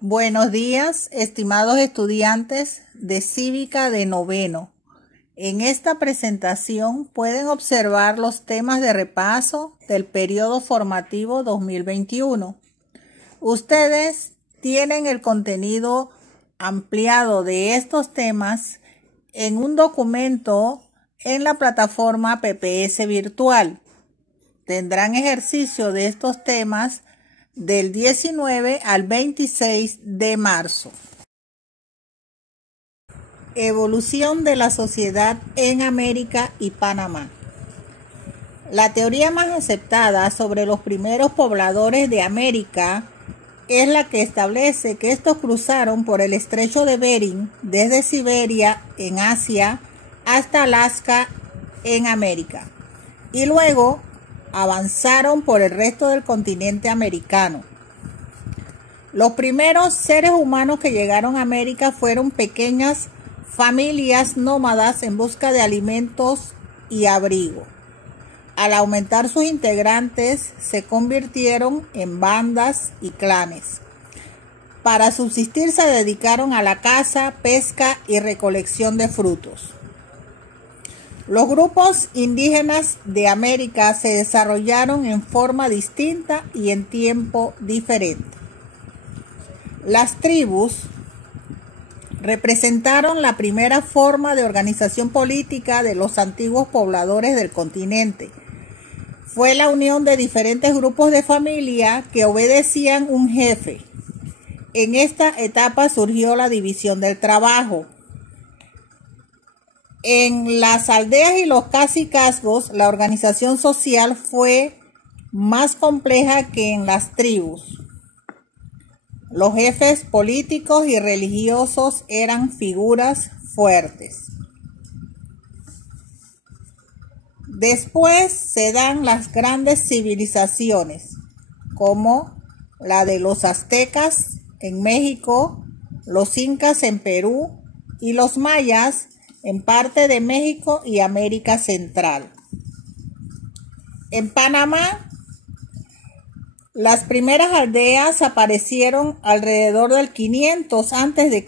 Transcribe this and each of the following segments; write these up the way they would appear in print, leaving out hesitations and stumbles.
Buenos días, estimados estudiantes de Cívica de noveno. En esta presentación pueden observar los temas de repaso del periodo formativo 2021. Ustedes tienen el contenido ampliado de estos temas en un documento en la plataforma PPS Virtual. Tendrán ejercicio de estos temas del 19 al 26 de marzo. Evolución de la sociedad en América y Panamá. La teoría más aceptada sobre los primeros pobladores de América es la que establece que estos cruzaron por el estrecho de Bering desde Siberia en Asia hasta Alaska en América y luego avanzaron por el resto del continente americano. Los primeros seres humanos que llegaron a América fueron pequeñas familias nómadas en busca de alimentos y abrigo. Al aumentar sus integrantes, se convirtieron en bandas y clanes. Para subsistir se dedicaron a la caza, pesca y recolección de frutos. Los grupos indígenas de América se desarrollaron en forma distinta y en tiempo diferente. Las tribus representaron la primera forma de organización política de los antiguos pobladores del continente. Fue la unión de diferentes grupos de familia que obedecían un jefe. En esta etapa surgió la división del trabajo. En las aldeas y los cacicazgos, la organización social fue más compleja que en las tribus. Los jefes políticos y religiosos eran figuras fuertes. Después se dan las grandes civilizaciones, como la de los aztecas en México, los incas en Perú y los mayas en parte de México y América Central. En Panamá, las primeras aldeas aparecieron alrededor del 500 a.C.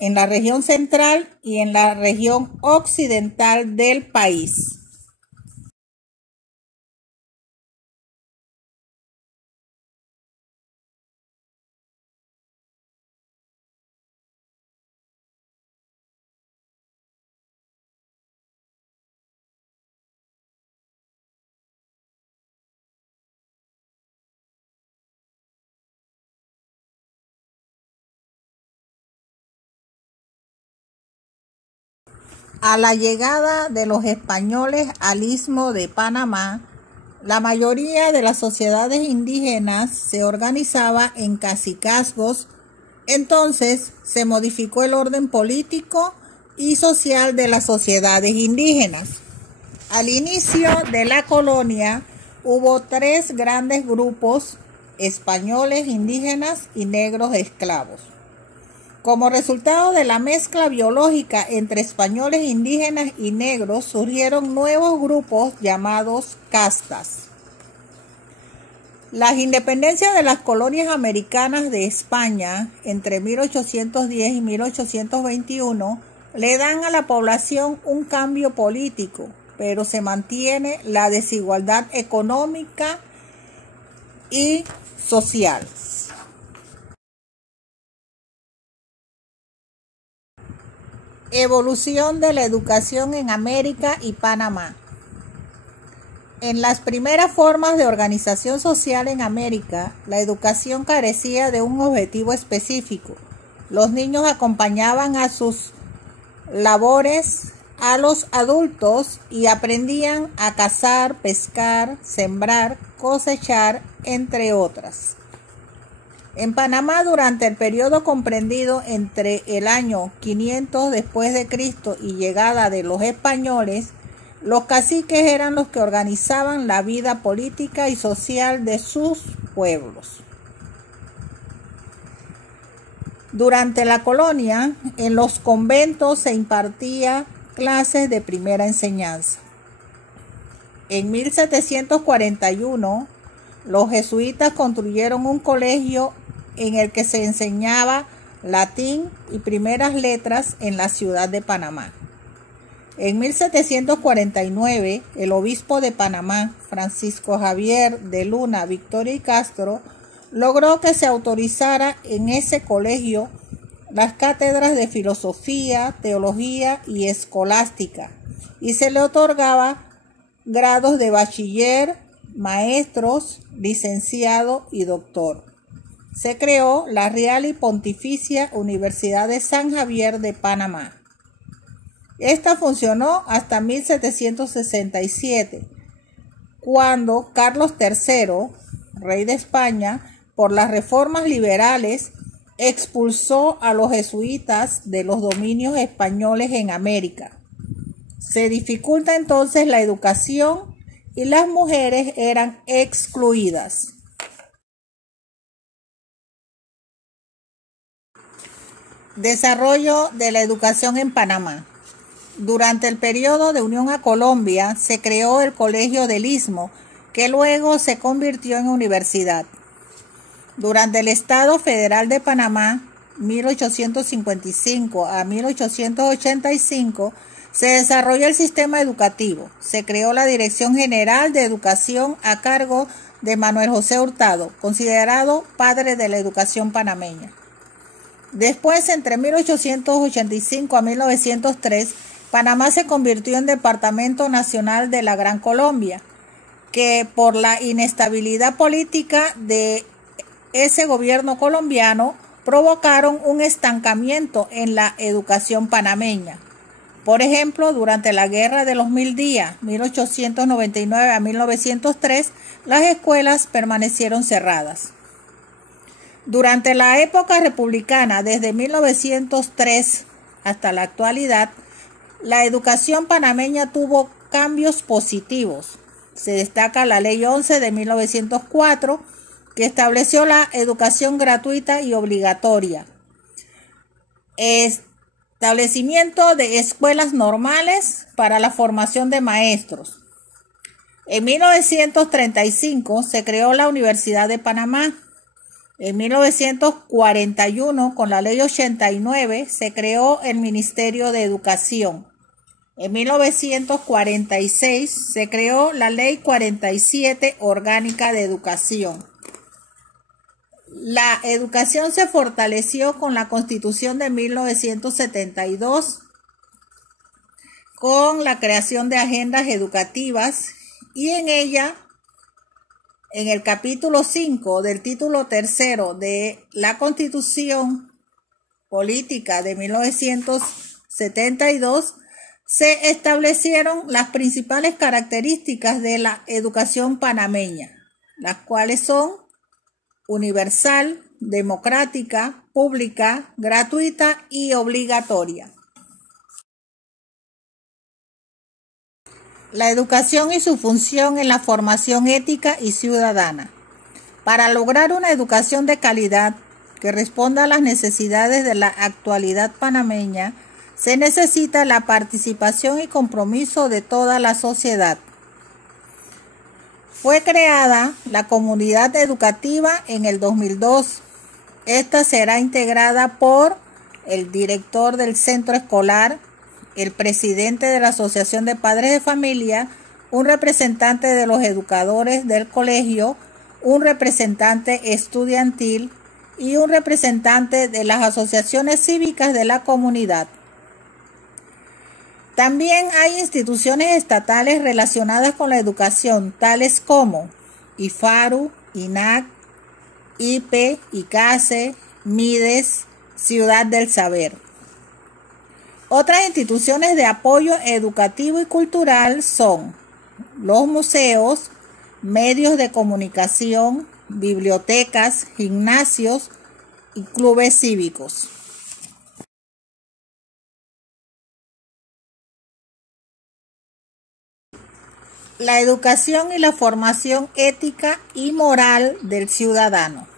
en la región central y en la región occidental del país. A la llegada de los españoles al Istmo de Panamá, la mayoría de las sociedades indígenas se organizaba en cacicazgos. Entonces se modificó el orden político y social de las sociedades indígenas. Al inicio de la colonia hubo tres grandes grupos: españoles, indígenas y negros esclavos. Como resultado de la mezcla biológica entre españoles, indígenas y negros, surgieron nuevos grupos llamados castas. Las independencias de las colonias americanas de España entre 1810 y 1821 le dan a la población un cambio político, pero se mantiene la desigualdad económica y social. Evolución de la educación en América y Panamá. En las primeras formas de organización social en América, la educación carecía de un objetivo específico. Los niños acompañaban a sus labores a los adultos y aprendían a cazar, pescar, sembrar, cosechar, entre otras. En Panamá, durante el periodo comprendido entre el año 500 después de Cristo y llegada de los españoles, los caciques eran los que organizaban la vida política y social de sus pueblos. Durante la colonia, en los conventos se impartía clases de primera enseñanza. En 1741, los jesuitas construyeron un colegio en el que se enseñaba latín y primeras letras en la ciudad de Panamá. En 1749, el obispo de Panamá, Francisco Javier de Luna, Victoria y Castro, logró que se autorizara en ese colegio las cátedras de filosofía, teología y escolástica, y se le otorgaba grados de bachiller, maestros, licenciado y doctor. Se creó la Real y Pontificia Universidad de San Javier de Panamá. Esta funcionó hasta 1767, cuando Carlos III, rey de España, por las reformas liberales, expulsó a los jesuitas de los dominios españoles en América. Se dificulta entonces la educación y las mujeres eran excluidas. Desarrollo de la educación en Panamá. Durante el periodo de unión a Colombia se creó el Colegio del Istmo, que luego se convirtió en universidad. Durante el Estado Federal de Panamá, 1855 a 1885, se desarrolló el sistema educativo. Se creó la Dirección General de Educación a cargo de Manuel José Hurtado, considerado padre de la educación panameña. Después, entre 1885 a 1903, Panamá se convirtió en Departamento Nacional de la Gran Colombia, que por la inestabilidad política de ese gobierno colombiano provocaron un estancamiento en la educación panameña. Por ejemplo, durante la Guerra de los 1000 días, 1899 a 1903, las escuelas permanecieron cerradas. Durante la época republicana, desde 1903 hasta la actualidad, la educación panameña tuvo cambios positivos. Se destaca la Ley 11 de 1904, que estableció la educación gratuita y obligatoria. Establecimiento de escuelas normales para la formación de maestros. En 1935 se creó la Universidad de Panamá. En 1941, con la Ley 89, se creó el Ministerio de Educación. En 1946 se creó la Ley 47 Orgánica de Educación. La educación se fortaleció con la Constitución de 1972, con la creación de agendas educativas, y en ella, en el capítulo 5 del título 3 de la Constitución Política de 1972, se establecieron las principales características de la educación panameña, las cuales son universal, democrática, pública, gratuita y obligatoria. La educación y su función en la formación ética y ciudadana. Para lograr una educación de calidad que responda a las necesidades de la actualidad panameña, se necesita la participación y compromiso de toda la sociedad. Fue creada la comunidad educativa en el 2002. Esta será integrada por el director del centro escolar, el presidente de la Asociación de Padres de Familia, un representante de los educadores del colegio, un representante estudiantil y un representante de las asociaciones cívicas de la comunidad. También hay instituciones estatales relacionadas con la educación, tales como IFARU, INAC, IPE, ICASE, MIDES, Ciudad del Saber. Otras instituciones de apoyo educativo y cultural son los museos, medios de comunicación, bibliotecas, gimnasios y clubes cívicos. La educación y la formación ética y moral del ciudadano.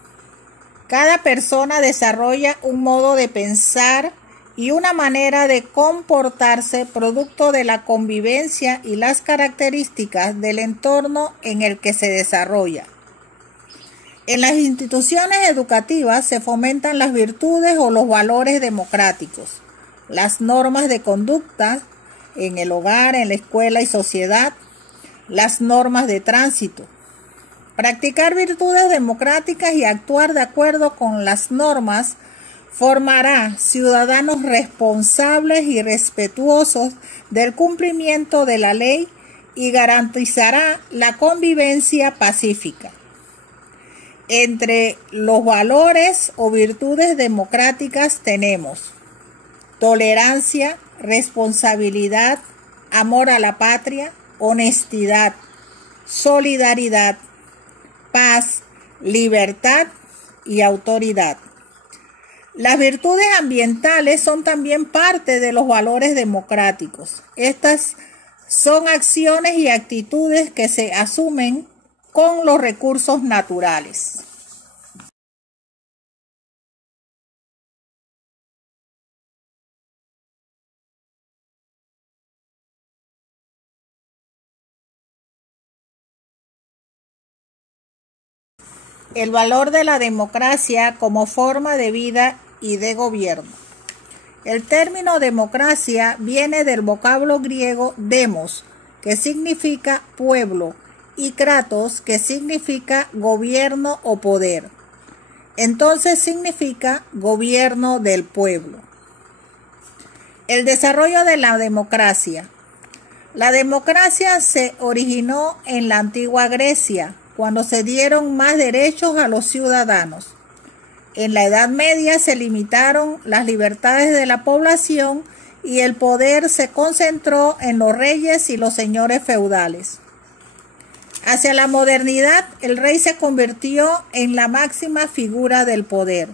Cada persona desarrolla un modo de pensar y una manera de comportarse producto de la convivencia y las características del entorno en el que se desarrolla. En las instituciones educativas se fomentan las virtudes o los valores democráticos, las normas de conducta en el hogar, en la escuela y sociedad, las normas de tránsito. Practicar virtudes democráticas y actuar de acuerdo con las normas formará ciudadanos responsables y respetuosos del cumplimiento de la ley y garantizará la convivencia pacífica. Entre los valores o virtudes democráticas tenemos tolerancia, responsabilidad, amor a la patria, honestidad, solidaridad, paz, libertad y autoridad. Las virtudes ambientales son también parte de los valores democráticos. Estas son acciones y actitudes que se asumen con los recursos naturales. El valor de la democracia como forma de vida y de gobierno. El término democracia viene del vocablo griego demos, que significa pueblo, y kratos, que significa gobierno o poder. Entonces significa gobierno del pueblo. El desarrollo de la democracia. La democracia se originó en la antigua Grecia, cuando se dieron más derechos a los ciudadanos. En la Edad Media se limitaron las libertades de la población y el poder se concentró en los reyes y los señores feudales. Hacia la modernidad, el rey se convirtió en la máxima figura del poder.